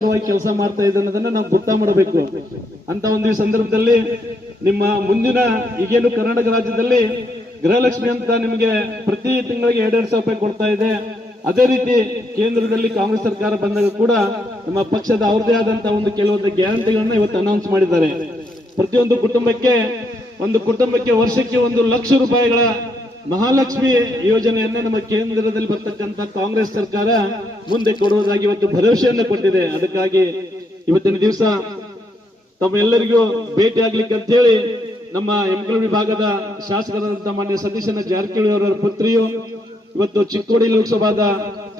ಕೆಲಸ ಮಾಡ್ತಾ ಇದೆ ಅನ್ನೋದನ್ನ ನಾವು ಗುರ್ತ ಮಾಡಬೇಕು ಅಂತ ಒಂದು ಸಂದರ್ಭದಲ್ಲಿ ನಿಮ್ಮ ಮುಂದಿನ ಈಗೇನು ಕರ್ನಾಟಕ ರಾಜ್ಯದಲ್ಲಿ ಗೃಹಲಕ್ಷ್ಮಿ ಅಂತ ನಿಮಗೆ ಪ್ರತಿ ತಿಂಗಳಿಗೆ 2,500 ರೂಪಾಯಿ ಕೊಡ್ತಾ ಇದೆ. ಅದೇ ರೀತಿ ಕೇಂದ್ರದಲ್ಲಿ ಕಾಂಗ್ರೆಸ್ ಸರ್ಕಾರ ಬಂದಾಗ ಕೂಡ ನಮ್ಮ ಪಕ್ಷದ ಅವ್ರದೇ ಆದಂತಹ ಒಂದು ಕೆಲವೊಂದು ಗ್ಯಾರಂಟಿಗಳನ್ನ ಇವತ್ತು ಅನೌನ್ಸ್ ಮಾಡಿದ್ದಾರೆ. ಪ್ರತಿಯೊಂದು ಕುಟುಂಬಕ್ಕೆ ವರ್ಷಕ್ಕೆ 1 ಲಕ್ಷ ರೂಪಾಯಿಗಳ ಮಹಾಲಕ್ಷ್ಮಿ ಯೋಜನೆಯನ್ನೇ ನಮ್ಮ ಕೇಂದ್ರದಲ್ಲಿ ಬರ್ತಕ್ಕಂಥ ಕಾಂಗ್ರೆಸ್ ಸರ್ಕಾರ ಮುಂದೆ ಕೊಡುವುದಾಗಿ ಇವತ್ತು ಭರವಸೆಯನ್ನು ಕೊಟ್ಟಿದೆ. ಅದಕ್ಕಾಗಿ ಇವತ್ತಿನ ದಿವಸ ತಮ್ಮೆಲ್ಲರಿಗೂ ಭೇಟಿ ಆಗ್ಲಿಕ್ಕೆ ಅಂತ ಹೇಳಿ ನಮ್ಮ ಎಂಕಲ್ ವಿಭಾಗದ ಶಾಸಕರಾದಂತಹ ಮಾನ್ಯ ಸತೀಶಣ್ಣ ಜಾರಕಿಹೊಳಿ ಅವರ ಪುತ್ರಿಯು ಇವತ್ತು ಚಿಕ್ಕೋಡಿ ಲೋಕಸಭಾದ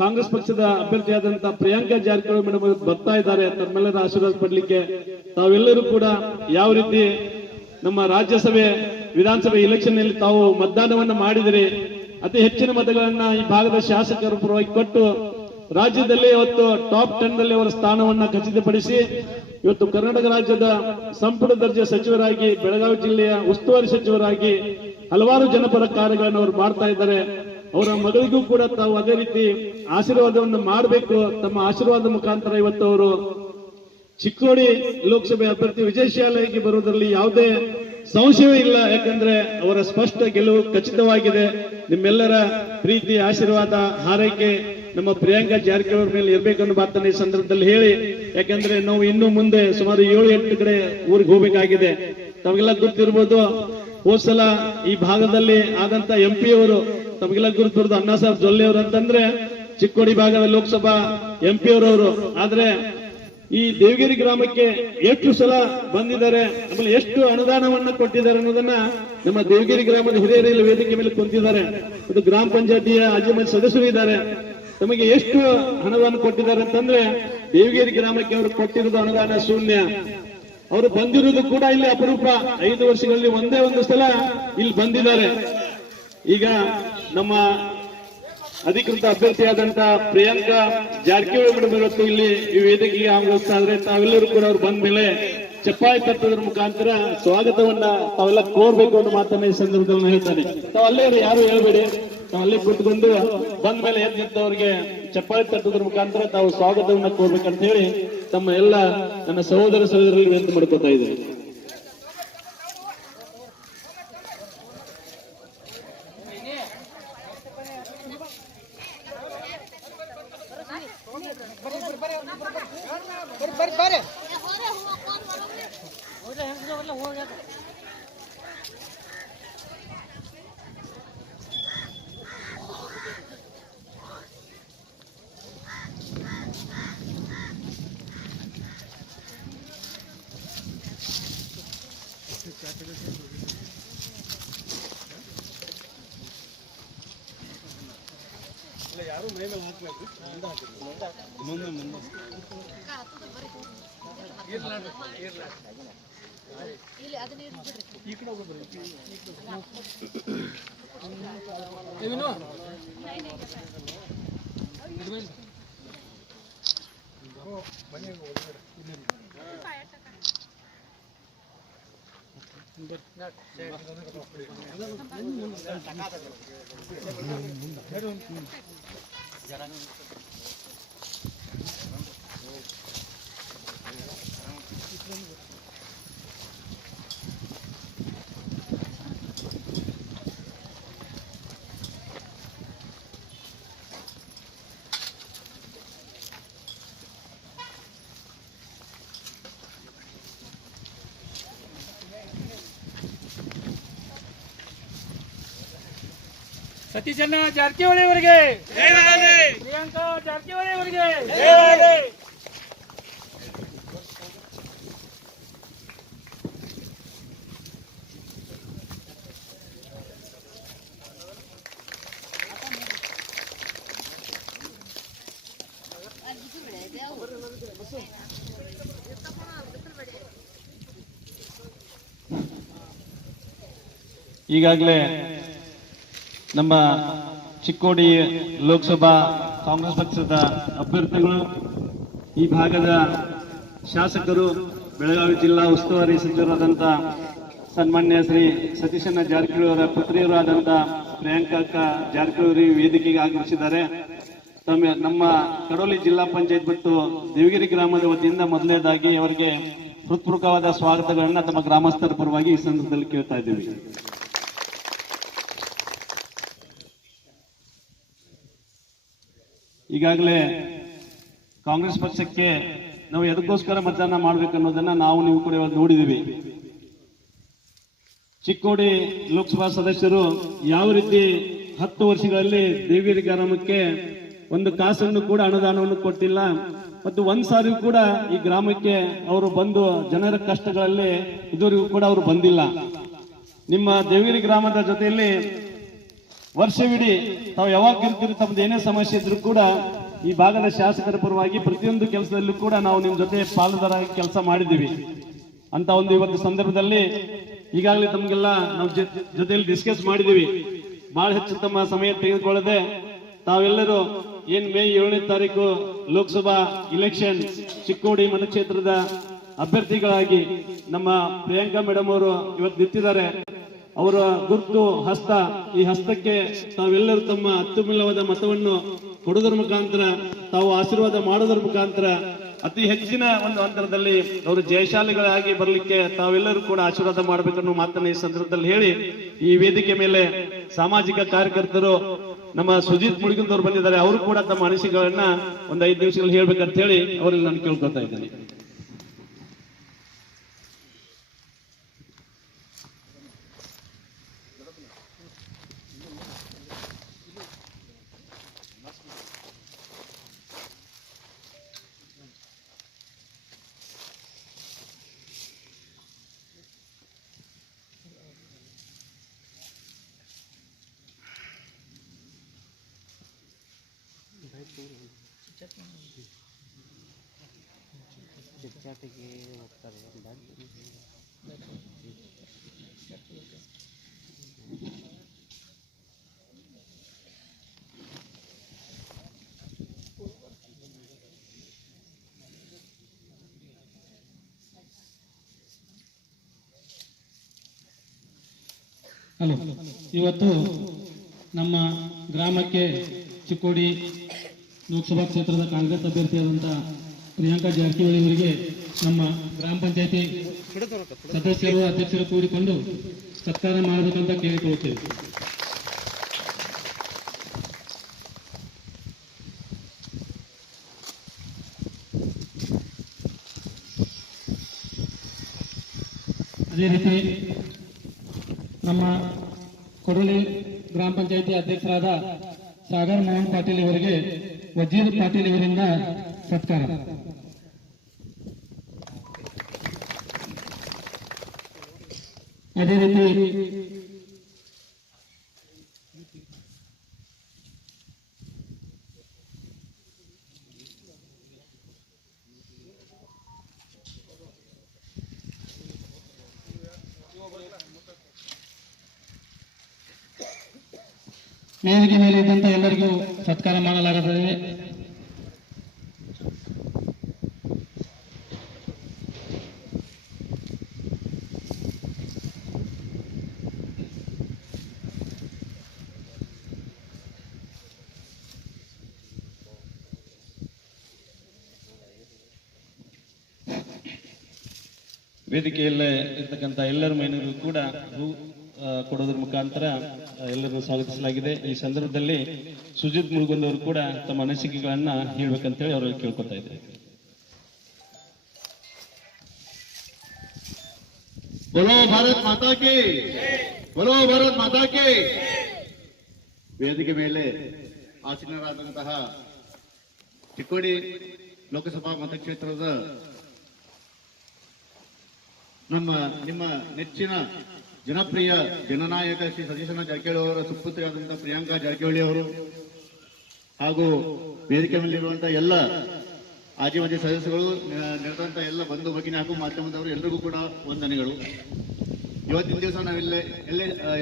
ಕಾಂಗ್ರೆಸ್ ಪಕ್ಷದ ಅಭ್ಯರ್ಥಿಯಾದಂತಹ ಪ್ರಿಯಾಂಕಾ ಜಾರಕಿಹೊಳಿ ಮೇಡಮ್ ಬರ್ತಾ ಇದ್ದಾರೆ. ತಮ್ಮೆಲ್ಲರ ಆಶೀರ್ವಾದ ಪಡ್ಲಿಕ್ಕೆ ತಾವೆಲ್ಲರೂ ಕೂಡ ಯಾವ ರೀತಿ ನಮ್ಮ ರಾಜ್ಯಸಭೆ ವಿಧಾನಸಭೆ ಇಲೆಕ್ಷನ್ ನಲ್ಲಿ ತಾವು ಮತದಾನವನ್ನ ಮಾಡಿದರೆ ಅತಿ ಹೆಚ್ಚಿನ ಮತಗಳನ್ನ ಈ ಭಾಗದ ಶಾಸಕರ ಪರವಾಗಿ ಕೊಟ್ಟು ರಾಜ್ಯದಲ್ಲಿ ಇವತ್ತು ಟಾಪ್ 10 ನಲ್ಲಿ ಅವರ ಸ್ಥಾನವನ್ನ ಖಚಿತಪಡಿಸಿ ಇವತ್ತು ಕರ್ನಾಟಕ ರಾಜ್ಯದ ಸಂಪುಟ ದರ್ಜೆ ಸಚಿವರಾಗಿ ಬೆಳಗಾವಿ ಜಿಲ್ಲೆಯ ಉಸ್ತುವಾರಿ ಸಚಿವರಾಗಿ ಹಲವಾರು ಜನಪರ ಕಾರ್ಯಗಳನ್ನು ಅವರು ಮಾಡ್ತಾ ಇದ್ದಾರೆ. ಅವರ ಮಗಳಿಗೂ ಕೂಡ ತಾವು ಅದೇ ರೀತಿ ಆಶೀರ್ವಾದವನ್ನು ಮಾಡಬೇಕು. ತಮ್ಮ ಆಶೀರ್ವಾದ ಮುಖಾಂತರ ಇವತ್ತು ಅವರು ಚಿಕ್ಕೋಡಿ ಲೋಕಸಭೆ ಅಭ್ಯರ್ಥಿ ವಿಜಯಶಾಲಿಯಾಗಿ ಬರುವುದರಲ್ಲಿ ಯಾವುದೇ ಸಂಶಯವೇ ಇಲ್ಲ. ಯಾಕಂದ್ರೆ ಅವರ ಸ್ಪಷ್ಟ ಗೆಲುವು ಖಚಿತವಾಗಿದೆ. ನಿಮ್ಮೆಲ್ಲರ ಪ್ರೀತಿ ಆಶೀರ್ವಾದ ಹಾರೈಕೆ ನಮ್ಮ ಪ್ರಿಯಾಂಕಾ ಜಾರಕಿಹೊಳಿ ಮೇಲೆ ಇರಬೇಕನ್ನೋ ಮಾತನ್ನ ಈ ಸಂದರ್ಭದಲ್ಲಿ ಹೇಳಿ, ಯಾಕಂದ್ರೆ ನಾವು ಇನ್ನು ಮುಂದೆ ಸುಮಾರು 7-8 ಕಡೆ ಊರಿಗೆ ಹೋಗಬೇಕಾಗಿದೆ. ತಮಗೆಲ್ಲ ಗೊತ್ತಿರ್ಬೋದು, ಹೋದ್ ಸಲ ಈ ಭಾಗದಲ್ಲಿ ಆದಂತ MP ಅವರು ತಮಗೆಲ್ಲ ಗುರುತಿರೋದು ಅಣ್ಣಾ ಸಾಹೇಬ್ ಜೊಲ್ಲೆ ಅವರು ಅಂತಂದ್ರೆ ಚಿಕ್ಕೋಡಿ ಭಾಗದ ಲೋಕಸಭಾ MP ಅವರವರು. ಆದ್ರೆ ಈ ದೇವಗಿರಿ ಗ್ರಾಮಕ್ಕೆ ಎಷ್ಟು ಸಲ ಬಂದಿದ್ದಾರೆ, ಆಮೇಲೆ ಎಷ್ಟು ಅನುದಾನವನ್ನ ಕೊಟ್ಟಿದ್ದಾರೆ ಅನ್ನೋದನ್ನ ನಮ್ಮ ದೇವಗಿರಿ ಗ್ರಾಮದ ಹಿರಿಯರಲ್ಲಿ ವೇದಿಕೆ ಮೇಲೆ ಕುಂತಿದ್ದಾರೆ. ಅದು ಗ್ರಾಮ ಪಂಚಾಯತಿಯ ಅಜಮಾನ್ ಸದಸ್ಯರು ಇದ್ದಾರೆ. ತಮಗೆ ಎಷ್ಟು ಹಣವನ್ನು ಕೊಟ್ಟಿದ್ದಾರೆ ಅಂತಂದ್ರೆ ದೇವಗಿರಿ ಗ್ರಾಮಕ್ಕೆ ಅವರು ಕೊಟ್ಟಿರೋದು ಅನುದಾನ ಶೂನ್ಯ. ಅವರು ಬಂದಿರುವುದು ಕೂಡ ಇಲ್ಲಿ ಅಪರೂಪ. 5 ವರ್ಷಗಳಲ್ಲಿ ಒಂದೇ ಒಂದು ಸಲ ಇಲ್ಲಿ ಬಂದಿದ್ದಾರೆ. ಈಗ ನಮ್ಮ ಅಧಿಕೃತ ಅಭ್ಯರ್ಥಿಯಾದಂತಹ ಪ್ರಿಯಾಂಕಾ ಜಾರಕಿಹೊಳಿ ಮೇಡಮ್ ಇವತ್ತು ಇಲ್ಲಿ ಈ ವೇದಿಕೆಗೆ ಆಗಮಿಸ್ತಾ ಇದ್ರೆ ತಾವೆಲ್ಲರೂ ಕೂಡ ಅವ್ರು ಬಂದ ಮೇಲೆ ಚಪ್ಪಾಳೆ ತಟ್ಟೋದ್ರ ಮುಖಾಂತರ ಸ್ವಾಗತವನ್ನ ತಾವೆಲ್ಲ ಕೋರ್ಬೇಕು ಅನ್ನೋ ಮಾತನ್ನ ಈ ಸಂದರ್ಭದಲ್ಲಿ ಹೇಳ್ತಾನೆ. ತಾವು ಅಲ್ಲೇ ಯಾರು ಹೇಳ್ಬೇಡಿ, ತಾವು ಅಲ್ಲೇ ಕೂತ್ಕೊಂಡು ಬಂದ ಮೇಲೆ ಎದ್ದಿದ್ದವರಿಗೆ ಚಪ್ಪಾಳೆ ತಟ್ಟೋದ್ರ ಮುಖಾಂತರ ತಾವು ಸ್ವಾಗತವನ್ನ ಕೋರ್ಬೇಕಂತ ಹೇಳಿ ತಮ್ಮ ಎಲ್ಲ ನನ್ನ ಸಹೋದರ ಸಹೋದರರಿಗೆ ವಿನಂತಿ ಮಾಡ್ಕೊತಾ ಇದ್ದೇನೆ. ಯಾರು ಮೈ ಮೇಲೆ ಹಾಕ್ಬೇಕು ಮುಂದೆ ಈ ಕಡೆ ಹೋಗ್ರಿ. ಸತೀಶಣ್ಣ ಜಾರಕಿಹೊಳಿ ಅವರಿಗೆ, ಪ್ರಿಯಾಂಕಾ ಜಾರಕಿಹೊಳಿ ಅವರಿಗೆ. ಈಗಾಗಲೇ ನಮ್ಮ ಚಿಕ್ಕೋಡಿ ಲೋಕಸಭಾ ಕಾಂಗ್ರೆಸ್ ಪಕ್ಷದ ಅಭ್ಯರ್ಥಿಗಳು, ಈ ಭಾಗದ ಶಾಸಕರು, ಬೆಳಗಾವಿ ಜಿಲ್ಲಾ ಉಸ್ತುವಾರಿ ಸಚಿವರಾದಂಥ ಸನ್ಮಾನ್ಯ ಶ್ರೀ ಸತೀಶಣ್ಣ ಜಾರಕಿಹೊಳಿ ಅವರ ಪುತ್ರಿಯರಾದಂಥ ಪ್ರಿಯಾಂಕಾ ಜಾರಕಿಹೊಳಿ ವೇದಿಕೆಗೆ ಆಗಮಿಸಿದ್ದಾರೆ. ನಮ್ಮ ಕಡೋಲಿ ಜಿಲ್ಲಾ ಪಂಚಾಯತ್ ಮತ್ತು ದೇವಗಿರಿ ಗ್ರಾಮದ ವತಿಯಿಂದ ಮೊದಲನೇದಾಗಿ ಅವರಿಗೆ ಹೃತ್ಪೂರ್ವಕವಾದ ಸ್ವಾಗತಗಳನ್ನ ತಮ್ಮ ಗ್ರಾಮಸ್ಥರ ಪರವಾಗಿ ಈ ಸಂದರ್ಭದಲ್ಲಿ ಕೇಳ್ತಾ ಇದ್ದೀವಿ. ಈಗಾಗಲೇ ಕಾಂಗ್ರೆಸ್ ಪಕ್ಷಕ್ಕೆ ನಾವು ಎದಕ್ಕೋಸ್ಕರ ಮತದಾನ ಮಾಡ್ಬೇಕನ್ನೋದನ್ನ ನಾವು ನೀವು ಕೂಡ ನೋಡಿದೀವಿ. ಚಿಕ್ಕೋಡಿ ಲೋಕಸಭಾ ಸದಸ್ಯರು ಯಾವ ರೀತಿ 10 ವರ್ಷಗಳಲ್ಲಿ ದೇವಗಿರಿ ಗ್ರಾಮಕ್ಕೆ ಒಂದು ಕಾಸನ್ನು ಕೂಡ ಅನುದಾನವನ್ನು ಕೊಟ್ಟಿಲ್ಲ ಮತ್ತು ಒಂದ್ ಸಾರಿಯೂ ಕೂಡ ಈ ಗ್ರಾಮಕ್ಕೆ ಅವರು ಬಂದು ಜನರ ಕಷ್ಟಗಳಲ್ಲಿ ಇದುವರೆಗೂ ಕೂಡ ಅವರು ಬಂದಿಲ್ಲ. ನಿಮ್ಮ ದೇವಗಿರಿ ಗ್ರಾಮದ ಜೊತೆಯಲ್ಲಿ ವರ್ಷವಿಡೀ ತಾವು ಯಾವಾಗ ಗೆಲ್ತೀರಿ, ತಮ್ಮದು ಏನೇ ಸಮಸ್ಯೆ ಇದ್ರೂ ಕೂಡ ಈ ಭಾಗದ ಶಾಸಕರ ಪರವಾಗಿ ಪ್ರತಿಯೊಂದು ಕೆಲಸದಲ್ಲೂ ಕೂಡ ನಾವು ನಿಮ್ಮ ಜೊತೆ ಪಾಲುದಾರಾಗಿ ಕೆಲಸ ಮಾಡಿದ್ದೀವಿ ಅಂತ ಒಂದು ಇವತ್ತು ಸಂದರ್ಭದಲ್ಲಿ ಈಗಾಗಲೇ ತಮಗೆಲ್ಲ ನಾವು ಜೊತೆಯಲ್ಲಿ ಡಿಸ್ಕಸ್ ಮಾಡಿದ್ದೀವಿ. ಬಹಳ ಹೆಚ್ಚು ತಮ್ಮ ಸಮಯ ತೆಗೆದುಕೊಳ್ಳದೆ ತಾವೆಲ್ಲರೂ ಏನ್ ಮೇ 7ನೇ ತಾರೀಕು ಲೋಕಸಭಾ ಇಲೆಕ್ಷನ್ ಚಿಕ್ಕೋಡಿ ಮತಕ್ಷೇತ್ರದ ಅಭ್ಯರ್ಥಿಗಳಾಗಿ ನಮ್ಮ ಪ್ರಿಯಾಂಕಾ ಮೇಡಮ್ ಅವರು ಇವತ್ತು ನಿಂತಿದ್ದಾರೆ. ಅವರ ಗುರುತು ಹಸ್ತ, ಈ ಹಸ್ತಕ್ಕೆ ತಾವೆಲ್ಲರೂ ತಮ್ಮ ಅತ್ಯುಮೂಲ್ಯವಾದ ಮತವನ್ನು ಕೊಡುವುದರ ಮುಖಾಂತರ, ತಾವು ಆಶೀರ್ವಾದ ಮಾಡೋದರ ಮುಖಾಂತರ ಅತಿ ಹೆಚ್ಚಿನ ಒಂದು ಅಂತರದಲ್ಲಿ ಅವರು ಜಯಶಾಲಿಗಳಾಗಿ ಬರಲಿಕ್ಕೆ ತಾವೆಲ್ಲರೂ ಕೂಡ ಆಶೀರ್ವಾದ ಮಾಡಬೇಕನ್ನೋ ಮಾತನ್ನ ಈ ಸಂದರ್ಭದಲ್ಲಿ ಹೇಳಿ, ಈ ವೇದಿಕೆ ಮೇಲೆ ಸಾಮಾಜಿಕ ಕಾರ್ಯಕರ್ತರು ನಮ್ಮ ಸುಜಿತ್ ಮುಳುಗಿಂದವರು ಬಂದಿದ್ದಾರೆ. ಅವರು ಕೂಡ ತಮ್ಮ ಅನಿಸಿಕೆಗಳನ್ನ ಒಂದು 5 ನಿಮಿಷಗಳಲ್ಲಿ ಹೇಳ್ಬೇಕಂತ ಹೇಳಿ ಅವರಲ್ಲಿ ನಾನು ಕೇಳ್ಕೊತಾ ಇದ್ದೇನೆ. ಹಲೋ, ಇವತ್ತು ನಮ್ಮ ಗ್ರಾಮಕ್ಕೆ ಚಿಕ್ಕೋಡಿ ಲೋಕಸಭಾ ಕ್ಷೇತ್ರದ ಕಾಂಗ್ರೆಸ್ ಅಭ್ಯರ್ಥಿಯಾದಂಥ ಪ್ರಿಯಾಂಕಾ ಜಾರಕಿಹೊಳಿ ಅವರಿಗೆ ನಮ್ಮ ಗ್ರಾಮ ಪಂಚಾಯತಿ ಸದಸ್ಯರು ಅಧ್ಯಕ್ಷರು ಕೂಡಿಕೊಂಡು ಸತ್ಕಾರ ಮಾಡಬೇಕಂತ ಕೇಳಿಕೊಳ್ಳುತ್ತೇವೆ. ಅದೇ ರೀತಿ ನಮ್ಮ ಕೊಡೋಲಿ ಗ್ರಾಮ ಪಂಚಾಯತಿ ಅಧ್ಯಕ್ಷರಾದ ಸಾಗರ್ ಮೋಹನ್ ಪಾಟೀಲ್ ಇವರಿಗೆ ವಜೀರ್ ಪಾಟೀಲ್ ಇವರಿಂದ ಸತ್ಕಾರ. ಅದೇ ರೀತಿ ವೇದಿಕೆ ಮೇಲೆ ಇದ್ದಂತ ಎಲ್ಲರಿಗೂ ಸತ್ಕಾರ ಮಾಡಲಾಗುತ್ತದೆ. ವೇದಿಕೆಯಲ್ಲೇ ಇರ್ತಕ್ಕಂಥ ಎಲ್ಲರ ಮೇನಿಗೂ ಕೂಡ ಕೊಡೋದ್ರ ಮುಖಾಂತರ ಎಲ್ಲರನ್ನು ಸ್ವಾಗತಿಸಲಾಗಿದೆ. ಈ ಸಂದರ್ಭದಲ್ಲಿ ಸುಜಿತ್ ಮುಳುಗುಂದವರು ಕೂಡ ತಮ್ಮ ಅನಿಸಿಕೆಗಳನ್ನ ಹೇಳ್ಬೇಕಂತೇಳಿ ಅವರಲ್ಲಿ ಕೇಳ್ಕೊತಾ ಇದ್ದಾರೆ. बोलो भारत माता की, बोलो भारत माता की. ವೇದಿಕೆ ಮೇಲೆ ಆಸೀನರಾದಂತಹ ಚಿಕ್ಕೋಡಿ ಲೋಕಸಭಾ ಮತಕ್ಷೇತ್ರದ ನಿಮ್ಮ ನೆಚ್ಚಿನ ಜನಪ್ರಿಯ ಜನನಾಯಕ ಶ್ರೀ ಸತೀಶಣ್ಣ ಜಾರಕಿಹೊಳಿ ಅವರ ಸುಪುತ್ರಿಯಾದಂತಹ ಪ್ರಿಯಾಂಕಾ ಜಾರಕಿಹೊಳಿ ಅವರು ಹಾಗೂ ವೇದಿಕೆ ಮೇಲಿರುವಂತಹ ಎಲ್ಲ ಆಜಿಮಾಜಿ ಸದಸ್ಯರು, ನೆರೆದಂತಹ ಎಲ್ಲ ಬಂಧು ಭಗಿನಿ ಹಾಗೂ ಮಾಧ್ಯಮದವರು ಎಲ್ಲರಿಗೂ ಕೂಡ ವಂದನೆಗಳು. ಇವತ್ತಿನ ದಿವಸ ನಾವೆಲ್ಲೇ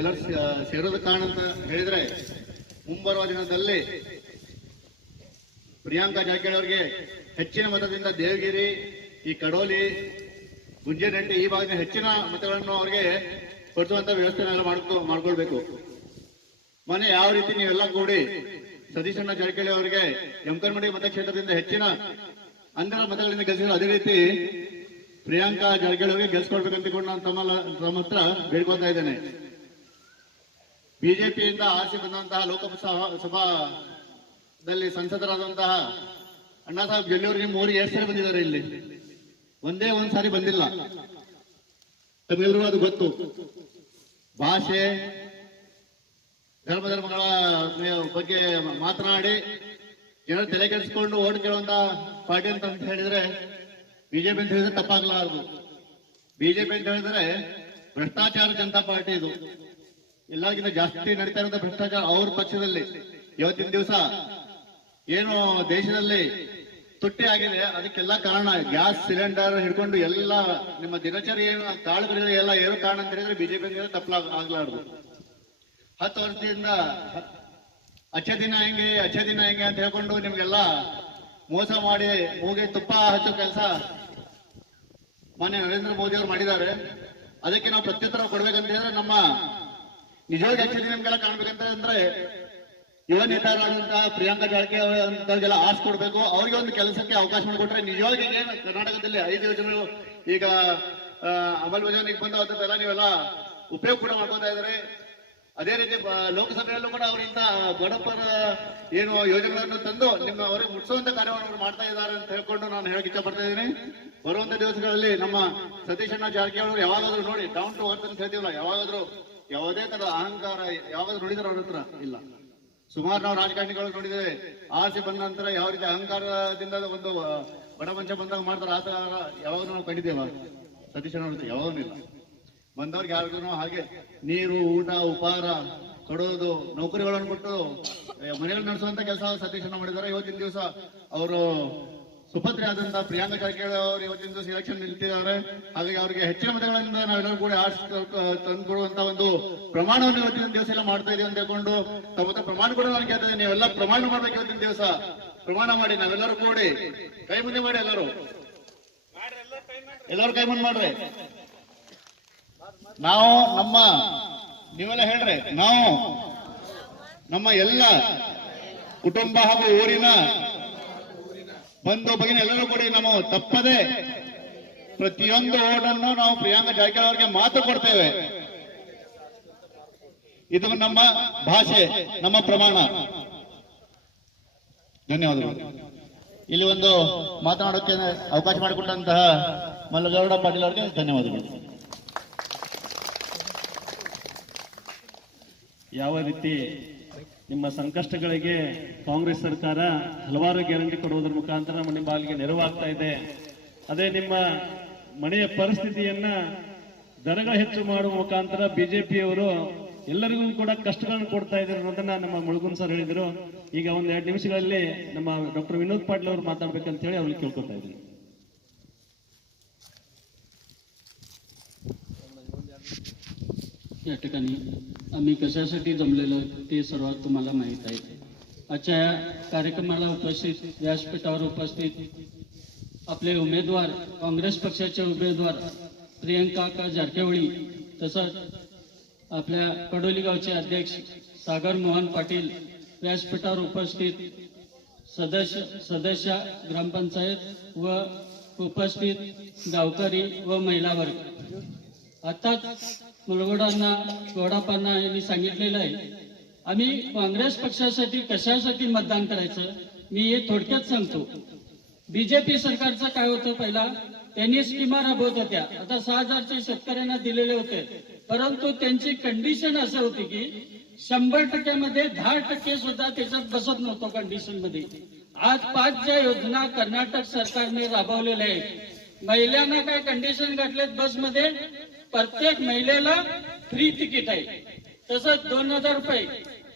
ಎಲ್ಲರೂ ಸೇರೋದ ಕಾರಣ ಅಂತ ಹೇಳಿದ್ರೆ, ಮುಂಬರುವ ದಿನದಲ್ಲಿ ಪ್ರಿಯಾಂಕಾ ಜಾರಕಿಹೊಳಿ ಅವರಿಗೆ ಹೆಚ್ಚಿನ ಮತದಿಂದ ದೇವಗಿರಿ, ಈ ಕಡೋಲಿ, ಗುಂಜೇನಹಳ್ಳಿ ಈ ಭಾಗದ ಹೆಚ್ಚಿನ ಮತಗಳನ್ನು ಅವರಿಗೆ ಕೊಡಿಸುವಂತ ವ್ಯವಸ್ಥೆನೆಲ್ಲ ಮಾಡ್ಕೊಳ್ಬೇಕು. ಮೊನ್ನೆ ಯಾವ ರೀತಿ ನೀವೆಲ್ಲ ಕೂಡಿ ಸತೀಶಣ್ಣ ಜಾರಕಿಹೊಳಿ ಅವರಿಗೆ ಯಮಕನಮರಡಿ ಮತಕ್ಷೇತ್ರದಿಂದ ಹೆಚ್ಚಿನ ಅಂತರ ಮತಗಳಿಂದ ಗೆಲ್ಲಿಸಿದ್ರು. ಅದೇ ರೀತಿ ಪ್ರಿಯಾಂಕಾ ಜಾರಕಿಹೊಳಿ ಅವರಿಗೆ ಗೆಲ್ಸ್ಕೊಡ್ಬೇಕಂತಕೊಂಡು ನಾನು ತಮ್ಮ ಹತ್ರ ಬೇಡ್ಕೊತಾ ಇದ್ದೇನೆ. ಬಿಜೆಪಿಯಿಂದ ಆರಿಸಿ ಬಂದಂತಹ ಲೋಕಸಭಾದಲ್ಲಿ ಸಂಸದರಾದಂತಹ ಅಣ್ಣಾ ಸಾಹೇಬ್ ಜೊಲ್ಲೆ ನಿಮ್ಮ ಊರಿಗೆ ಎಷ್ಟು ಸಾರಿ ಬಂದಿದ್ದಾರೆ? ಇಲ್ಲಿ ಒಂದೇ ಒಂದ್ ಸಾರಿ ಬಂದಿಲ್ಲ. ತಮ್ಮೆಲ್ಲರೂ ಅದು ಗೊತ್ತು. ಭಾಷೆ ಧರ್ಮಗಳ ಬಗ್ಗೆ ಮಾತನಾಡಿ ಜನರು ತಲೆ ಕೆಡಿಸಿಕೊಂಡು ಓಟ್ ಕೇಳುವಂತ ಪಾರ್ಟಿ ಅಂತ ಹೇಳಿದ್ರೆ ಬಿಜೆಪಿ ಅಂತ ಹೇಳಿದ್ರೆ ತಪ್ಪಾಗಲಾರದು. ಬಿಜೆಪಿ ಅಂತ ಹೇಳಿದ್ರೆ ಭ್ರಷ್ಟಾಚಾರ ಜನತಾ ಪಾರ್ಟಿ. ಇದು ಎಲ್ಲರಿಗಿಂತ ಜಾಸ್ತಿ ನಡೀತಾ ಇರುವಂತ ಭ್ರಷ್ಟಾಚಾರ ಅವ್ರ ಪಕ್ಷದಲ್ಲಿ. ಇವತ್ತಿನ ದಿವಸ ಏನು ದೇಶದಲ್ಲಿ ತುಟ್ಟಿ ಆಗಿದೆ, ಅದಕ್ಕೆಲ್ಲ ಕಾರಣ ಗ್ಯಾಸ್ ಸಿಲಿಂಡರ್ ಹಿಡ್ಕೊಂಡು ಎಲ್ಲ ನಿಮ್ಮ ದಿನಚರಿ ಏನು ತಾಳುಗಳಿದೆ ಎಲ್ಲ ಏನು ಕಾರಣ ಅಂತ ಹೇಳಿದ್ರೆ ಬಿಜೆಪಿ ಅಂತ ತಪ್ಪಲಾಗಲಾರದು. 10 ವರ್ಷದಿಂದ ಅಚ್ಚ ದಿನ ಹೆಂಗೆ ಅಂತ ಹೇಳ್ಕೊಂಡು ನಿಮ್ಗೆಲ್ಲ ಮೋಸ ಮಾಡಿ ಮೂಗೆ ತುಪ್ಪ ಹಚ್ಚೋ ಕೆಲಸ ಮಾನ್ಯ ನರೇಂದ್ರ ಮೋದಿ ಅವರು ಮಾಡಿದ್ದಾರೆ. ಅದಕ್ಕೆ ನಾವು ಪ್ರತ್ಯುತ್ತರ ಕೊಡ್ಬೇಕಂತ ಹೇಳಿದ್ರೆ ನಮ್ಮ ನಿಜವಾಗಿ ಅಚ್ಚ ದಿನ ನಮ್ಗೆಲ್ಲ ಕಾಣ್ಬೇಕಂತ ಅಂದ್ರೆ ಯುವ ನೇತಾರರಾದಂತಹ ಪ್ರಿಯಾಂಕಾ ಜಾರಕಿಹೊಳಿ ಅಂತವ್ರಿಗೆಲ್ಲ ಆರ್ಸ್ ಕೊಡ್ಬೇಕು. ಅವ್ರಿಗೆ ಒಂದು ಕೆಲಸಕ್ಕೆ ಅವಕಾಶ ಮಾಡಿಕೊಟ್ರೆ ನಿಜವಾಗಿ ಕರ್ನಾಟಕದಲ್ಲಿ 5 ಯೋಜನೆಗಳು ಈಗ ಅಮಲ್ಬಜಾವಣೆಗೆ ಬಂದವೆಲ್ಲ ನೀವೆಲ್ಲ ಉಪಯೋಗ ಕೂಡ ಮಾಡ್ಕೊತಾ ಇದ್ದಾರೆ. ಅದೇ ರೀತಿ ಲೋಕಸಭೆಯಲ್ಲೂ ಕೂಡ ಅವರಿಂದ ಬಡಪರ ಏನು ಯೋಜನೆಗಳನ್ನು ತಂದು ನಿಮ್ಮ ಅವರಿಗೆ ಮುಟ್ಟಿಸುವಂತ ಕಾರ್ಯವನ್ನು ಮಾಡ್ತಾ ಇದ್ದಾರೆ ಅಂತ ಹೇಳ್ಕೊಂಡು ನಾನು ಹೇಳಕ್ ಇಚ್ಛೆ ಪಡ್ತಾ ಇದ್ದೀನಿ. ಬರುವಂತ ದಿವಸಗಳಲ್ಲಿ ನಮ್ಮ ಸತೀಶಣ್ಣ ಜಾರಕಿಹೊಳಿ ಯಾವಾಗಾದ್ರೂ ನೋಡಿ ಡೌನ್ ಟು ಅರ್ತ್ ಅಂತ ಹೇಳ್ತೀವಲ್ಲ, ಯಾವಾಗಾದ್ರೂ ಯಾವುದೇ ತರ ಅಹಂಕಾರ ಯಾವಾಗಾದ್ರೂ ನೋಡಿದ್ರೆ ಅವ್ರ ಹತ್ರ ಇಲ್ಲ. ಸುಮಾರು ನಾವು ರಾಜಕಾರಣಿಗಳು ನೋಡಿದ್ದೇವೆ. ಆಸೆ ಬಂದ ನಂತರ ಯಾವ ರೀತಿ ಅಹಂಕಾರದಿಂದ ಒಂದು ಬಡ ಮಂಚ ಬಂದಾಗ ಮಾಡ್ತಾರೆ, ಆ ತರ ಯಾವಾಗ ನಾವು ಕಂಡಿದ್ದೇವ? ಸತೀಶಣ್ಣ ಯಾವಾಗೂ ಇಲ್ಲ. ಬಂದವ್ರಿಗೆ ಯಾರಿಗೂ ಹಾಗೆ ನೀರು, ಊಟ, ಉಪಹಾರ ಕೊಡೋದು, ನೌಕರಿಗಳನ್ನು ಕೊಟ್ಟು ಮನೆಗಳು ನಡೆಸುವಂತ ಕೆಲಸ ಸತೀಶಣ್ಣ ಮಾಡಿದ್ದಾರೆ. ಇವತ್ತಿನ ದಿವಸ ಅವರು ಸುಪತ್ರಿ ಆದಂತಹ ಪ್ರಿಯಾಂಕಾ ಜಾರಕಿಹೊಳಿ ಅವರು ಇವತ್ತಿನ ದಿವಸ ಎಲೆಕ್ಷನ್ ನಿಲ್ತಿದ್ದಾರೆ. ಹಾಗಾಗಿ ಅವರಿಗೆ ಹೆಚ್ಚಿನ ಮತಗಳಿಂದ ನಾವೆಲ್ಲರೂ ಕೂಡ ತಂದುಕೊಡುವಂತ ಒಂದು ಪ್ರಮಾಣವನ್ನು ಇವತ್ತಿನ ದಿವಸ ಎಲ್ಲ ಮಾಡ್ತಾ ಇದೀವಿ ಅಂತ ಹೇಳ್ಕೊಂಡು ತಮ್ಮ ಪ್ರಮಾಣ ಕೂಡ ನಾನು ಕೇಳ್ತಾ ಇದ್ದೀನಿ. ನೀವೆಲ್ಲ ಪ್ರಮಾಣ ಮಾಡ್ಬೇಕು. ಇವತ್ತಿನ ದಿವಸ ಪ್ರಮಾಣ ಮಾಡಿ ನಾವೆಲ್ಲರೂ ಕೂಡಿ ಕೈ ಮುಂದೆ ಮಾಡಿ ಎಲ್ಲರೂ ಕೈ ಮುಂದೆ ಮಾಡ್ರಿ. ನಾವು ನೀವೆಲ್ಲ ಹೇಳ್ರಿ, ನಾವು ನಮ್ಮ ಎಲ್ಲ ಕುಟುಂಬ ಹಾಗೂ ಊರಿನ ಬಂಧು ಭಗಿನಿ ಎಲ್ಲರೂ ಕೂಡ ನಾವು ತಪ್ಪದೆ ಪ್ರತಿಯೊಂದು ಓಟನ್ನು ನಾವು ಪ್ರಿಯಾಂಕಾ ಜಾರಕಿಹೊಳಿ ಅವರಿಗೆ ಮಾತು ಕೊಡ್ತೇವೆ. ಇದು ನಮ್ಮ ಭಾಷೆ, ನಮ್ಮ ಪ್ರಮಾಣ. ಧನ್ಯವಾದಗಳು. ಇಲ್ಲಿ ಒಂದು ಮಾತನಾಡೋಕೆ ಅವಕಾಶ ಮಾಡಿಕೊಟ್ಟಂತಹ ಮಲ್ಲಗೌಡ ಪಾಟೀಲ್ ಅವರಿಗೆ ಧನ್ಯವಾದಗಳು. ಯಾವ ರೀತಿ ನಿಮ್ಮ ಸಂಕಷ್ಟಗಳಿಗೆ ಕಾಂಗ್ರೆಸ್ ಸರ್ಕಾರ ಹಲವಾರು ಗ್ಯಾರಂಟಿ ಕೊಡುವುದರ ಮುಖಾಂತರ ನಿಮ್ಮ ಪಾಲಿಗೆ ನೆರವಾಗ್ತಾ ಇದೆ. ಅದೇ ನಿಮ್ಮ ಮನೆಯ ಪರಿಸ್ಥಿತಿಯನ್ನ ದರಗಳ ಹೆಚ್ಚು ಮಾಡುವ ಮುಖಾಂತರ ಬಿಜೆಪಿಯವರು ಎಲ್ಲರಿಗೂ ಕೂಡ ಕಷ್ಟಗಳನ್ನು ಕೊಡ್ತಾ ಇದ್ದಾರೆ ಅನ್ನೋದನ್ನ ನಮ್ಮ ಮುಳುಗುನ್ ಸರ್ ಹೇಳಿದ್ರು. ಈಗ ಒಂದು 2 ನಿಮಿಷಗಳಲ್ಲಿ ನಮ್ಮ ಡಾಕ್ಟರ್ ವಿನೋದ್ ಪಾಟೀಲ್ ಅವರು ಮಾತಾಡ್ಬೇಕಂತ ಹೇಳಿ ಅವ್ರಿಗೆ ಕೇಳ್ಕೊತಾ ಇದ್ದೀನಿ. या ठिकाणी आम्ही कशासाठी जमलेलो ते सर्वात तुम्हाला माहीत आहे. आजच्या या कार्यक्रमाला उपस्थित, व्यासपीठावर उपस्थित आपले उमेदवार, काँग्रेस पक्षाचे उमेदवार प्रियंका जारकिहोळी, तसंच आपल्या कडोली गावचे अध्यक्ष सागर मोहन पाटील, व्यासपीठावर उपस्थित सदस्य ग्रामपंचायत व उपस्थित गावकरी व महिला वर्ग. आताच गौडापांना यांनी सांगितलेलं आहे. आम्ही काँग्रेस पक्षासाठी कशासाठी मतदान करायचं मी हे थोडक्यात सांगतो. बीजेपी सरकारचं काय होतं, पहिला त्यांनी स्कीमा राबवत होत्या. आता 6,000चे शेतकऱ्यांना दिलेले होते, परंतु त्यांची कंडिशन असं होती की 100% मध्ये 10% सुद्धा त्याच्यात बसत नव्हतं कंडिशन मध्ये. आज 5 ज्या योजना कर्नाटक सरकारने राबवलेल्या आहेत, महिलांना काय कंडिशन घातलेत बसमध्ये, प्रत्येक महिलेला फ्री तिकीट आहे. तसंच 2,000 रुपये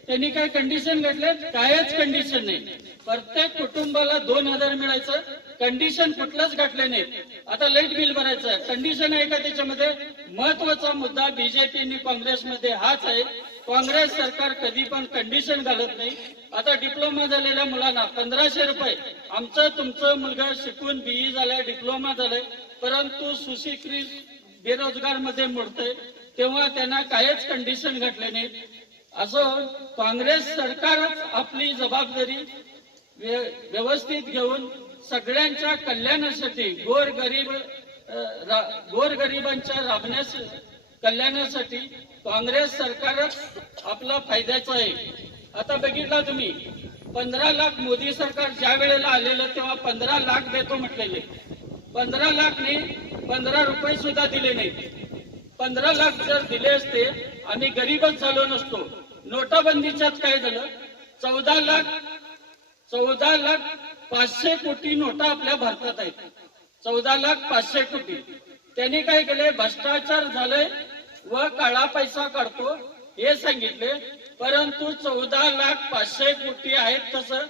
त्यांनी काय कंडिशन घातलेत, कायच कंडिशन नाही. प्रत्येक कुटुंबाला 2,000 मिळायचं, कंडिशन कुठलंच घातले नाही. आता लाईट बिल भरायचं कंडिशन आहे का त्याच्यामध्ये? महत्वाचा मुद्दा बीजेपी आणि काँग्रेसमध्ये हाच आहे. काँग्रेस सरकार कधी पण कंडिशन घालत नाही. आता डिप्लोमा झालेल्या मुलांना 1,500 रुपये. आमचं तुमचं मुलगा शिकून BE झालाय, डिप्लोमा झालाय, परंतु सुशिक्षित बेरोजगार मध्ये मोडतंय, तेव्हा त्यांना कायच कंडिशन घातले नाही. असं काँग्रेस सरकारच आपली जबाबदारी व्यवस्थित घेऊन सगळ्यांच्या कल्याणासाठी गोरगरिबांच्या राबण्यास कल्याणासाठी काँग्रेस सरकारच आपला फायद्याचं आहे. आता बघितला तुम्ही 15 लाख मोदी सरकार ज्या वेळेला आलेलं तेव्हा 15 लाख देतो म्हटलेले, 15 लाखने 15 रुपये सुद्धा दिले नाही. 15 लाख जर दिले असते आम्ही गरीबच झालो नसतो. नोटाबंदीच्यात काय झालं, 14 लाख 500 कोटी नोटा आपल्या भारतात आहेत. 14 लाख 500 कोटी. त्यांनी काय केले, भ्रष्टाचार झाले व काळा पैसा काढतो हे सांगितले. परंतु 14 लाख 500 कोटी आहेत तसं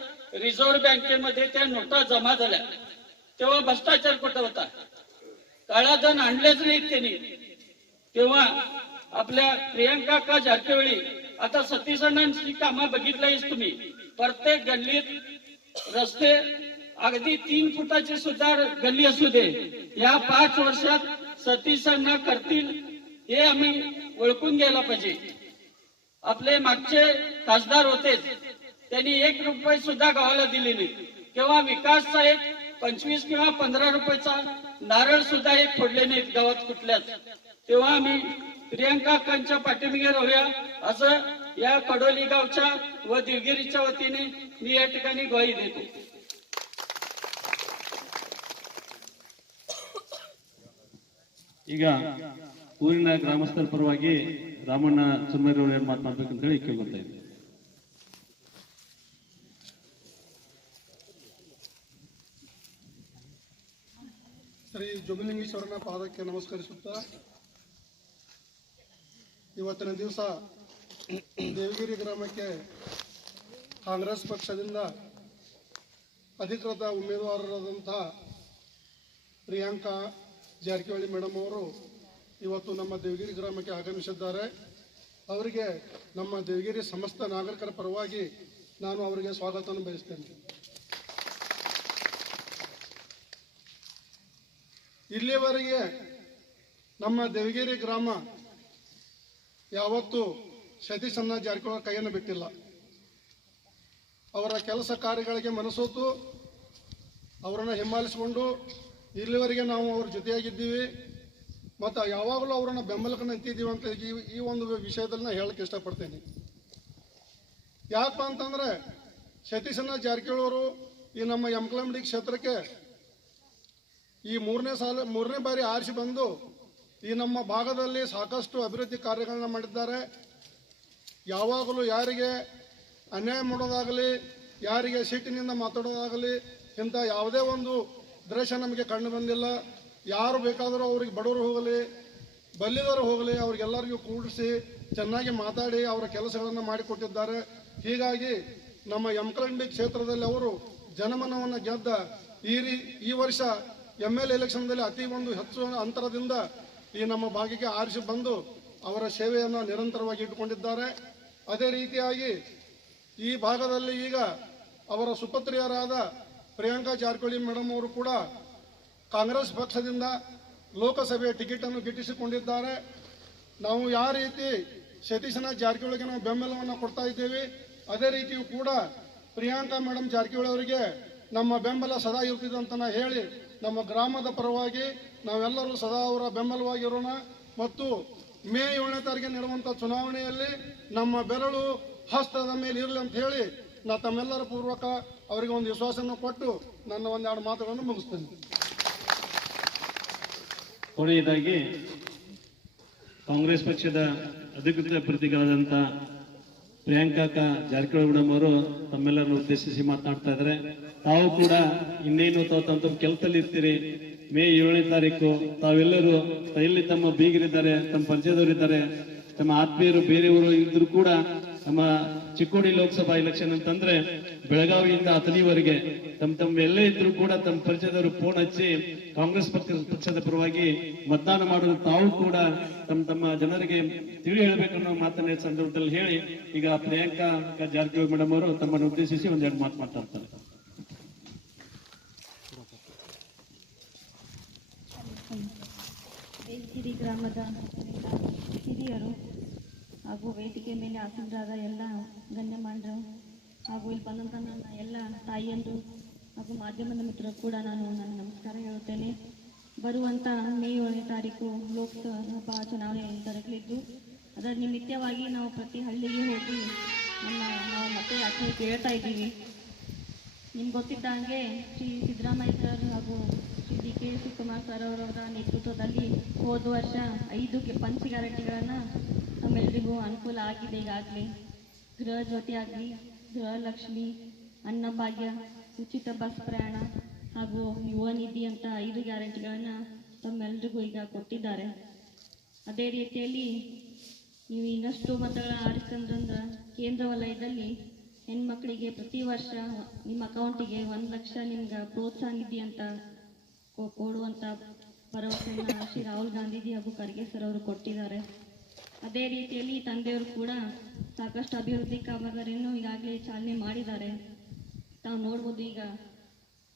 रिझर्व्ह बँकेमध्ये त्या नोटा जमा झाल्या तेव्हा भ्रष्टाचार कुठं होता, काळा धन आणलेच नाहीत त्यांनी. तेव्हा आपल्या प्रियंका जारकिहोळी, आता सतीश अण्णांची कामं बघितलीच तुम्ही, प्रत्येक गल्लीत रस्ते अगदी 3 फुटाची सुद्धा गल्ली असू दे, या 5 वर्षात सतीश अण्णा करतील हे आम्ही ओळखून घ्यायला पाहिजे. आपले मागचे खासदार होते त्यांनी 1 रुपये सुद्धा गावाला दिले नाही. किंवा विकासचा एक 25 किंवा 15 रुपयाचा नारळ सुद्धा एक फोडले नाहीत गावात कुठल्याच. तेव्हा आम्ही प्रियंकाकांच्या पाठीमागे राहूया असं या कडोली गावच्या व दिवगिरीच्या वतीने मी या ठिकाणी ग्वाही देतो. ಈಗ ಊರಿನ ಗ್ರಾಮಸ್ಥರ ಪರವಾಗಿ ರಾಮಣ್ಣ ಸುರ್ಮೇರ್ ಅವರು ಏನು ಮಾತನಾಡಬೇಕಂತ ಹೇಳಿ ಕೇಳ್ಕೊತಾ ಇದ್ದೀನಿ. ಶ್ರೀ ಜೋಗಲಿಂಗೇಶ್ವರನ ಪಾದಕ್ಕೆ ನಮಸ್ಕರಿಸುತ್ತಾ, ಇವತ್ತಿನ ದಿವಸ ದೇವಗಿರಿ ಗ್ರಾಮಕ್ಕೆ ಕಾಂಗ್ರೆಸ್ ಪಕ್ಷದಿಂದ ಅಧಿಕೃತ ಉಮೇದುವಾರರಾದಂಥ ಪ್ರಿಯಾಂಕಾ ಜಾರಕಿಹೊಳಿ ಮೇಡಮ್ ಅವರು ಇವತ್ತು ನಮ್ಮ ದೇವಗಿರಿ ಗ್ರಾಮಕ್ಕೆ ಆಗಮಿಸಿದ್ದಾರೆ. ಅವರಿಗೆ ನಮ್ಮ ದೇವಗಿರಿ ಸಮಸ್ತ ನಾಗರಿಕರ ಪರವಾಗಿ ನಾನು ಅವರಿಗೆ ಸ್ವಾಗತವನ್ನು ಬಯಸ್ತೇನೆ. ಇಲ್ಲಿಯವರೆಗೆ ನಮ್ಮ ದೇವಗಿರಿ ಗ್ರಾಮ ಯಾವತ್ತೂ ಸತೀಶ್ ಅಣ್ಣ ಜಾರಕಿಹೊಳಿ ಕೈಯನ್ನು ಬಿಟ್ಟಿಲ್ಲ. ಅವರ ಕೆಲಸ ಕಾರ್ಯಗಳಿಗೆ ಮನಸೋತು ಅವರನ್ನು ಹಿಂಬಾಲಿಸಿಕೊಂಡು ಇಲ್ಲಿವರೆಗೆ ನಾವು ಅವ್ರ ಜೊತೆಯಾಗಿದ್ದೀವಿ ಮತ್ತು ಯಾವಾಗಲೂ ಅವರನ್ನು ಬೆಂಬಲಕ್ಕೆ ನಿಂತಿದ್ದೀವಿ ಅಂತ ಈ ಒಂದು ವಿಷಯದಲ್ಲಿ ನಾನು ಹೇಳಕ್ಕೆ ಇಷ್ಟಪಡ್ತೇನೆ. ಯಾಕಪ್ಪ ಅಂತಂದರೆ ಸತೀಶ್ ಅಣ್ಣ ಜಾರಕಿಹೊಳಿ ಅವರು ಈ ನಮ್ಮ ಯಮಕಲಮಡಿ ಕ್ಷೇತ್ರಕ್ಕೆ ಈ ಮೂರನೇ ಬಾರಿ ಆರಿಸಿ ಬಂದು ಈ ನಮ್ಮ ಭಾಗದಲ್ಲಿ ಸಾಕಷ್ಟು ಅಭಿವೃದ್ಧಿ ಕಾರ್ಯಗಳನ್ನ ಮಾಡಿದ್ದಾರೆ. ಯಾವಾಗಲೂ ಯಾರಿಗೆ ಅನ್ಯಾಯ ಮಾಡೋದಾಗಲಿ, ಯಾರಿಗೆ ಸಿಟ್ಟಿನಿಂದ ಮಾತಾಡೋದಾಗಲಿ ಇಂಥ ಯಾವುದೇ ಒಂದು ದೃಶ್ಯ ನಮಗೆ ಕಂಡು ಬಂದಿಲ್ಲ. ಯಾರು ಬೇಕಾದರೂ ಅವ್ರಿಗೆ ಬಡವರು ಹೋಗಲಿ ಬಲ್ಲಿದವರು ಹೋಗಲಿ ಅವ್ರಿಗೆಲ್ಲರಿಗೂ ಕೂಡಿಸಿ ಚೆನ್ನಾಗಿ ಮಾತಾಡಿ ಅವರ ಕೆಲಸಗಳನ್ನು ಮಾಡಿಕೊಟ್ಟಿದ್ದಾರೆ. ಹೀಗಾಗಿ ನಮ್ಮ ಯಮಕಲಮಡಿ ಕ್ಷೇತ್ರದಲ್ಲಿ ಅವರು ಜನಮನವನ್ನು ಗೆದ್ದ ಈ ವರ್ಷ ML ಎಲೆಕ್ಷನ್ದಲ್ಲಿ ಅತಿ ಒಂದು ಹೆಚ್ಚು ಅಂತರದಿಂದ ಈ ನಮ್ಮ ಭಾಗಕ್ಕೆ ಆರಿಸಿ ಬಂದು ಅವರ ಸೇವೆಯನ್ನು ನಿರಂತರವಾಗಿ ಇಟ್ಟುಕೊಂಡಿದ್ದಾರೆ. ಅದೇ ರೀತಿಯಾಗಿ ಈ ಭಾಗದಲ್ಲಿ ಈಗ ಅವರ ಸುಪುತ್ರಿಯರಾದ ಪ್ರಿಯಾಂಕಾ ಜಾರಕಿಹೊಳಿ ಮೇಡಮ್ ಅವರು ಕೂಡ ಕಾಂಗ್ರೆಸ್ ಪಕ್ಷದಿಂದ ಲೋಕಸಭೆಯ ಟಿಕೆಟನ್ನು ಗಿಟ್ಟಿಸಿಕೊಂಡಿದ್ದಾರೆ. ನಾವು ಯಾವ ರೀತಿ ಸತೀಶ್ ಅಣ್ಣ ಜಾರಕಿಹೊಳಿಗೆ ನಾವು ಬೆಂಬಲವನ್ನು ಕೊಡ್ತಾ ಇದ್ದೇವೆ, ಅದೇ ರೀತಿಯೂ ಕೂಡ ಪ್ರಿಯಾಂಕಾ ಮೇಡಮ್ ಜಾರಕಿಹೊಳಿ ಅವರಿಗೆ ನಮ್ಮ ಬೆಂಬಲ ಸದಾ ಇರ್ತಿದೆ ಅಂತ ಹೇಳಿ ನಮ್ಮ ಗ್ರಾಮದ ಪರವಾಗಿ ನಾವೆಲ್ಲರೂ ಸದಾ ಅವರ ಬೆಂಬಲವಾಗಿರೋಣ. ಮತ್ತು ಮೇ 7ನೇ ತಾರೀಕಿಗೆ ನಡೆಯುವಂಥ ಚುನಾವಣೆಯಲ್ಲಿ ನಮ್ಮ ಬೆರಳು ಹಸ್ತದ ಮೇಲೆ ಇರಲಿ ಅಂತ ಹೇಳಿ ನಾ ತಮ್ಮೆಲ್ಲರ ಪೂರ್ವಕ ಅವರಿಗೆ ಒಂದು ವಿಶ್ವಾಸವನ್ನು ಕೊಟ್ಟು ನನ್ನ ಒಂದೆರಡು ಮಾತುಗಳನ್ನು ಮುಗಿಸ್ತೇನೆ. ಕೊನೆಯದಾಗಿ ಕಾಂಗ್ರೆಸ್ ಪಕ್ಷದ ಅಧಿಕೃತ ಪ್ರತಿಗಳಾದಂಥ ಪ್ರಿಯಾಂಕಾ ಜಾರಕಿಹೊಳಿ ಮೇಡಮ್ ಅವರು ತಮ್ಮೆಲ್ಲರನ್ನು ಉದ್ದೇಶಿಸಿ ಮಾತನಾಡ್ತಾ ಇದ್ದಾರೆ. ತಾವು ಕೂಡ ಇನ್ನೇನು ತಮ್ಮ ಕೆಲಸದಲ್ಲಿ ಇರ್ತೀರಿ. ಮೇ 7ನೇ ತಾರೀಕು ತಾವೆಲ್ಲರೂ ಎಲ್ಲಿ ತಮ್ಮ ಬೀಗರಿದ್ದಾರೆ, ತಮ್ಮ ಪರಿಚಯದವರಿದ್ದಾರೆ, ತಮ್ಮ ಆತ್ಮೀಯರು ಬೇರೆಯವರು ಇದ್ರು ಕೂಡ ನಮ್ಮ ಚಿಕ್ಕೋಡಿ ಲೋಕಸಭಾ ಎಲೆಕ್ಷನ್ ಅಂತಂದ್ರೆ ಬೆಳಗಾವಿಯಿಂದ ಅಥಣಿವರೆಗೆ ತಮ್ಮ ಎಲ್ಲೇ ಇದ್ರು ಕೂಡ ತಮ್ಮ ಪರಿಚಯದವರು ಫೋನ್ ಹಚ್ಚಿ ಕಾಂಗ್ರೆಸ್ ಪಕ್ಷದ ಪರವಾಗಿ ಮತದಾನ ಮಾಡೋದು ತಾವು ಕೂಡ ತಮ್ಮ ಜನರಿಗೆ ತಿಳಿ ಹೇಳಬೇಕನ್ನೋ ಮಾತನ್ನ ಸಂದರ್ಭದಲ್ಲಿ ಹೇಳಿ ಈಗ ಪ್ರಿಯಾಂಕಾ ಜಾರಕಿಹೊಳಿ ಮೇಡಮ್ ಅವರು ತಮ್ಮನ್ನು ಉದ್ದೇಶಿಸಿ ಒಂದೆರಡು ಮಾತು ಮಾತಾಡ್ತಾರೆ. ದೇವಗಿರಿ ಗ್ರಾಮದ ಹಿರಿಯರು ಹಾಗೂ ವೇದಿಕೆ ಮೇಲೆ ಆಸೀನರಾದ ಎಲ್ಲ ಗಣ್ಯಮಾನ್ಯರು ಹಾಗೂ ಇಲ್ಲಿ ಬಂದಂಥ ನನ್ನ ಎಲ್ಲ ತಾಯಿಯಂದರು ಹಾಗೂ ಮಾಧ್ಯಮದ ಮಿತ್ರರು ಕೂಡ ನಾನು ನನ್ನ ನಮಸ್ಕಾರ ಹೇಳುತ್ತೇನೆ. ಬರುವಂಥ ಮೇ 7ನೇ ತಾರೀಕು ಲೋಕಸಭಾ ಚುನಾವಣೆ ಜರುಗಲಿದ್ದು ಅದರ ನಿಮಿತ್ತವಾಗಿ ನಾವು ಪ್ರತಿ ಹಳ್ಳಿಗೆ ಹೋಗಿ ನಾವು ಮತ್ತೆ ಯಾತ್ರೆ ಕೇಳ್ತಾ ಇದ್ದೀವಿ. ನಿಮ್ಗೆ ಗೊತ್ತಿದ್ದಂಗೆ ಶ್ರೀ ಸಿದ್ದರಾಮಯ್ಯ ಸರ್ ಹಾಗೂ Shri D K Shivakumar sir ಅವರವರ ನೇತೃತ್ವದಲ್ಲಿ ಹೋದ ವರ್ಷ 5 ಪಂಚ ಗ್ಯಾರಂಟಿಗಳನ್ನು ನಮ್ಮೆಲ್ಲರಿಗೂ ಅನುಕೂಲ ಆಗಿದೆ. ಈಗಾಗಲೇ ಗೃಹ ಜ್ಯೋತಿ ಆಗಲಿ, ಗೃಹಲಕ್ಷ್ಮಿ, ಅನ್ನಭಾಗ್ಯ, ಉಚಿತ ಬಸ್ ಪ್ರಯಾಣ ಹಾಗೂ ಯುವ ನಿಧಿ ಅಂತ 5 ಗ್ಯಾರಂಟಿಗಳನ್ನು ತಮ್ಮೆಲ್ಲರಿಗೂ ಈಗ ಕೊಟ್ಟಿದ್ದಾರೆ. ಅದೇ ರೀತಿಯಲ್ಲಿ ನೀವು ಇನ್ನಷ್ಟು ಮತಗಳ ಆರಿಸಿಕೊಂಡ್ರಂದ್ರೆ ಕೇಂದ್ರ ವಲಯದಲ್ಲಿ ಹೆಣ್ಮಕ್ಳಿಗೆ ಪ್ರತಿ ವರ್ಷ ನಿಮ್ಮ ಅಕೌಂಟಿಗೆ 1 ಲಕ್ಷ ನಿಮ್ಗೆ ಪ್ರೋತ್ಸಾಹ ನಿಧಿ ಅಂತ ಕೊಡುವಂಥ ಭರವಸೆಯನ್ನು ಶ್ರೀ ರಾಹುಲ್ ಗಾಂಧೀಜಿ ಹಾಗೂ ಖರ್ಗೆ ಸರ್ ಅವರು ಕೊಟ್ಟಿದ್ದಾರೆ. ಅದೇ ರೀತಿಯಲ್ಲಿ ತಂದೆಯವರು ಕೂಡ ಸಾಕಷ್ಟು ಅಭಿವೃದ್ಧಿ ಕಾಮಗಾರಿಯನ್ನು ಈಗಾಗಲೇ ಚಾಲನೆ ಮಾಡಿದ್ದಾರೆ. ತಾವು ನೋಡ್ಬೋದು ಈಗ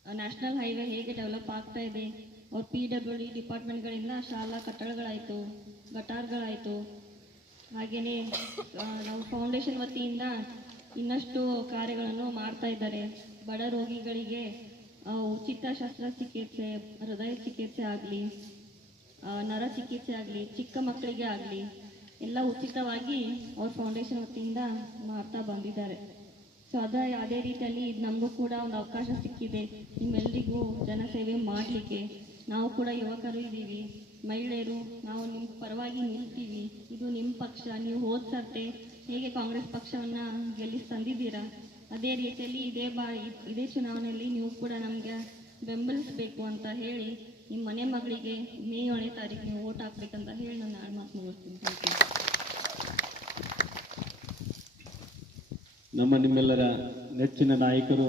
ನ್ಯಾಷನಲ್ ಹೈವೇ ಹೇಗೆ ಡೆವಲಪ್ ಆಗ್ತಾ ಇದೆ. ಅವ್ರ PWD ಡಿಪಾರ್ಟ್ಮೆಂಟ್ಗಳಿಂದ ಶಾಲಾ ಕಟ್ಟಡಗಳಾಯಿತು, ಗಟಾರ್ಗಳಾಯಿತು. ಹಾಗೆಯೇ ನಾವು ಫೌಂಡೇಶನ್ ವತಿಯಿಂದ ಇನ್ನಷ್ಟು ಕಾರ್ಯಗಳನ್ನು ಮಾಡ್ತಾ ಇದ್ದಾರೆ. ಬಡ ರೋಗಿಗಳಿಗೆ ಉಚಿತ ಶಸ್ತ್ರಚಿಕಿತ್ಸೆ, ಹೃದಯ ಚಿಕಿತ್ಸೆ ಆಗಲಿ, ನರ ಚಿಕಿತ್ಸೆ ಆಗಲಿ, ಚಿಕ್ಕ ಮಕ್ಕಳಿಗೆ ಆಗಲಿ ಎಲ್ಲ ಉಚಿತವಾಗಿ ಅವ್ರ ಫೌಂಡೇಶನ್ ವತಿಯಿಂದ ಮಾಡ್ತಾ ಬಂದಿದ್ದಾರೆ. ಸೊ ಅದೇ ರೀತಿಯಲ್ಲಿ ನಮಗೂ ಕೂಡ ಒಂದು ಅವಕಾಶ ಸಿಕ್ಕಿದೆ ನಿಮ್ಮೆಲ್ಲರಿಗೂ ಜನಸೇವೆ ಮಾಡಲಿಕ್ಕೆ. ನಾವು ಕೂಡ ಯುವಕರು ಇದ್ದೀವಿ, ಮಹಿಳೆಯರು, ನಾವು ನಿಮ್ಮ ಪರವಾಗಿ ನಿಲ್ತೀವಿ. ಇದು ನಿಮ್ಮ ಪಕ್ಷ. ನೀವು ಹೋದ ಸರ್ತೆ ಹೇಗೆ ಕಾಂಗ್ರೆಸ್ ಪಕ್ಷವನ್ನು ಗೆಲ್ಲಿಸಿ ತಂದಿದ್ದೀರಾ, ಅದೇ ರೀತಿಯಲ್ಲಿ ಇದೇ ಚುನಾವಣೆಯಲ್ಲಿ ನೀವು ಕೂಡ ನಮಗೆ ಬೆಂಬಲಿಸಬೇಕು ಅಂತ ಹೇಳಿ ನಿಮ್ಮ ಮನೆ ಮಗಳಿಗೆ ಮೇ 7ನೇ ತಾರೀಕು ನೀವು ವೋಟ್ ಹಾಕ್ಬೇಕಂತ ಹೇಳಿ ನಾನು 2 ಮಾತು ಮುಗಿಸ್ತೀನಿ. ನಮ್ಮ ನಿಮ್ಮೆಲ್ಲರ ನೆಚ್ಚಿನ ನಾಯಕರು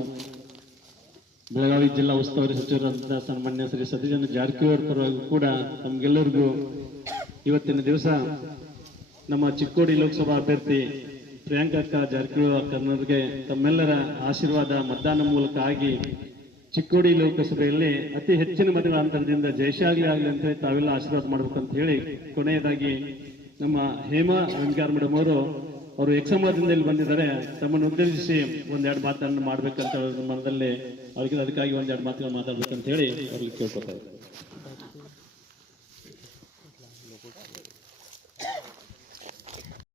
ಬೆಳಗಾವಿ ಜಿಲ್ಲಾ ಉಸ್ತುವಾರಿ ಸಚಿವರಾದಂತಹ ಸನ್ಮಾನ್ಯ ಶ್ರೀ ಸತೀಶ್ ಜಾರಕಿಹೊಳಿ ಪರವಾಗಿ ಕೂಡ ತಮಗೆಲ್ಲರಿಗೂ ಇವತ್ತಿನ ದಿವಸ ನಮ್ಮ ಚಿಕ್ಕೋಡಿ ಲೋಕಸಭಾ ಅಭ್ಯರ್ಥಿ ಪ್ರಿಯಾಂಕಾ ಜಾರಕಿಹೊಳಿ ಕನ್ನಡರಿಗೆ ತಮ್ಮೆಲ್ಲರ ಆಶೀರ್ವಾದ ಮತದಾನ ಮೂಲಕ ಆಗಿ ಚಿಕ್ಕೋಡಿ ಲೋಕಸಭೆಯಲ್ಲಿ ಅತಿ ಹೆಚ್ಚಿನ ಮತಗಳ ಅಂತರದಿಂದ ಜಯಶಾಲಿ ಆಗಲಿ ಅಂತ ಹೇಳಿ ತಾವೆಲ್ಲ ಆಶೀರ್ವಾದ ಮಾಡ್ಬೇಕಂತ ಹೇಳಿ ಕೊನೆಯದಾಗಿ ನಮ್ಮ ಹೇಮಾ ವೆಂಕಟರಾಮ ಮೇಡಮ್ ಅವರು ಎಕ್ಸಮಾದಿಂದ ಇಲ್ಲಿ ಬಂದಿದ್ದಾರೆ. ತಮ್ಮನ್ನು ಉದ್ದೇಶಿಸಿ 1-2 ಮಾತನ್ನು ಮಾಡ್ಬೇಕಂತ ಮನದಲ್ಲಿ ಅವ್ರಿಗೆ ಅದಕ್ಕಾಗಿ 1-2 ಮಾತುಗಳು ಮಾತಾಡ್ಬೇಕಂತ ಹೇಳಿ ಅವ್ರಿಗೆ ಕೇಳ್ಕೊತಾ ಇದ್ದಾರೆ.